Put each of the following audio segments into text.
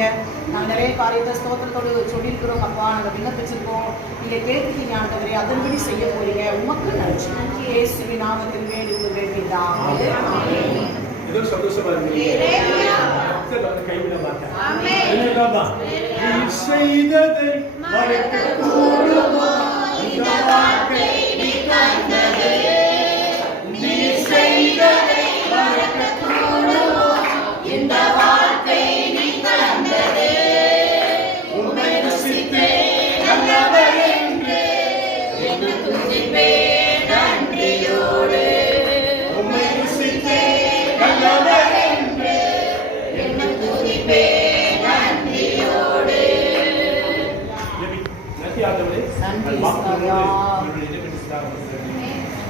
செய்யுங்க. நாங்கள் நிறைய காரியத்தை ஸ்தோத்திரத்தோடு சொல்லியிருக்கிறோம் அப்பா, நாங்கள் விண்ணப்பிச்சிருக்கோம். நீங்கள் கேட்டுட்டீங்க ஆண்டவரே, அதன்படி செய்ய போறீங்க. உமக்கு நன்றி. இயேசுவின் நாமத்தில் வேண்டுகிறேன் பிதாவே. ஏதோ சந்தோஷமா இருக்கீங்க. கைவிட மாட்டேன். நீ செய்ததை மறக்க கூடுமா? இந்த வாழ்க்கை நீ தந்ததே. நீ செய்ததை மறக்க கூடுமா? இந்த வாழ்க்கை நீ தந்ததே. உம்மை ரசித்தே நல்லவர் என்று என்று துதிப்பே நன்றியோடு. உம்மை ரசித்தே நல்லவர் என்று என்று துதிப்பே நன்றியோடு.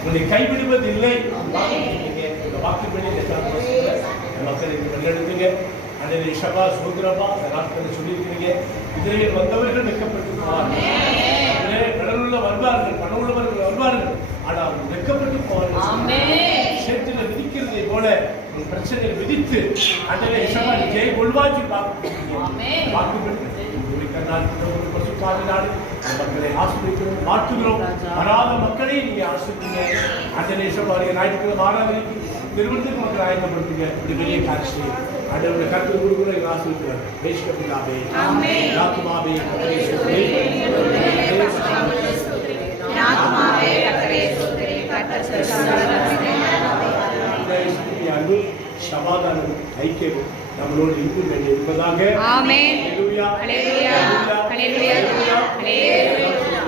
உன்னை கைவிடுவதில்லை. வாக்குப்படி மக்களை வெள்ளெடுத்துங்க. அன்றைய ஷபா சோதரபா நாட்களை சொல்லியிருக்கிறீங்க. இதிலே வந்தவர்கள் வெட்கப்பட்டு கடலுள்ள வருவார்கள், பணம் உள்ளவர்கள் வருவார்கள், ஆனால் வெட்கப்பட்டு போவார்கள். சேற்றில் விதிக்கிறதை போல பிரச்சனையை விதித்து அன்றைய ஷபா ஜெய் கொள்வாச்சு வாக்குப்பட்டு மக்களை ஆசிரியக்கிறோம், மாற்றுகிறோம். வராத மக்களை நீங்க ஆசிரியங்க. அந்த நேசம் ஞாயிற்றுக்கிழமை ஆராதனைக்கு திருமணத்துக்கு மக்கள் ஆயத்தப்படுத்துங்க. இப்படி பெரிய காட்சி ஆண்டவருடைய கருத்து கூட ஆசிரியர் பேசிக்கப்பில்லாமே ஆத்மாவே அன்பு சமாதானம் ஐக்கியம் நம்மளோடு இருக்க வேண்டிய இருப்பதாக. ஆமென். ஹல்லேலூயா ஹல்லேலூயா ஹல்லேலூயா ஹல்லேலூயா.